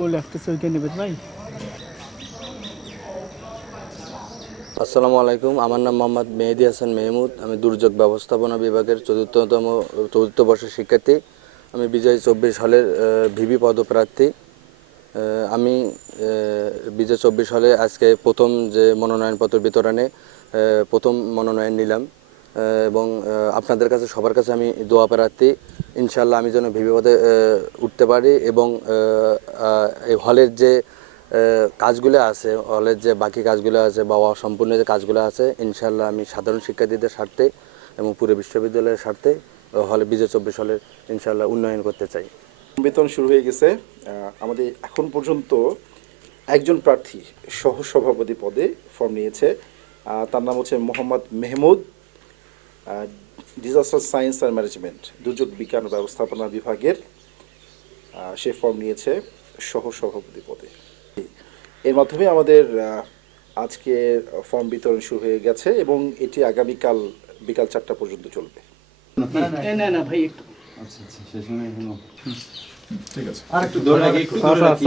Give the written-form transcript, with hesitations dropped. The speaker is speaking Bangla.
ও লাগতেছে ওইখানে নেবেন ভাই। আসসালামু আলাইকুম, আমার নাম মোহাম্মদ মেহেদি হাসান মেহমুদ। আমি দুর্যোগ ব্যবস্থাপনা বিভাগের চতুর্থ বর্ষের শিক্ষার্থী। আমি বিজয় 24 হলের ভিবি পদপ্রার্থী। আমি বিজয় 24 হলে আজকে প্রথম যে মনোনয়নপত্র বিতরণে প্রথম মনোনয়ন নিলাম এবং আপনাদের কাছে সবার কাছে আমি দোয়া প্রার্থী। ইনশাল্লাহ আমি যেন ভিবি পদে উঠতে পারি এবং এই হলের যে কাজগুলো আছে, হলের যে বাকি কাজগুলো আছে বা অসম্পূর্ণ যে কাজগুলো আছে, ইনশাল্লাহ আমি সাধারণ শিক্ষার্থীদের স্বার্থে এবং পুরো বিশ্ববিদ্যালয়ের স্বার্থে হলে বিজয় 24 হলের ইনশাল্লাহ উন্নয়ন করতে চাই। বেতন শুরু হয়ে গেছে। আমাদের এখন পর্যন্ত একজন প্রার্থী সহ সভাপতি পদে ফর্ম নিয়েছে। তার নাম হচ্ছে Mohammad Mehmood, disaster science and management, দুর্যোগ বিজ্ঞান ও ব্যবস্থাপনা বিভাগের। সে ফর্ম নিয়েছে সহ সভাপতি পদে। এর মাধ্যমে আমাদের আজকে ফর্ম বিতরণ শুরু হয়ে গেছে এবং এটি আগামীকাল বিকাল 4টা পর্যন্ত চলবে। না ভাই একটু আচ্ছা শেষ হয়ে গেল। ঠিক আছে। আর একটু ধরে রাখি, একটু ধরে রাখি।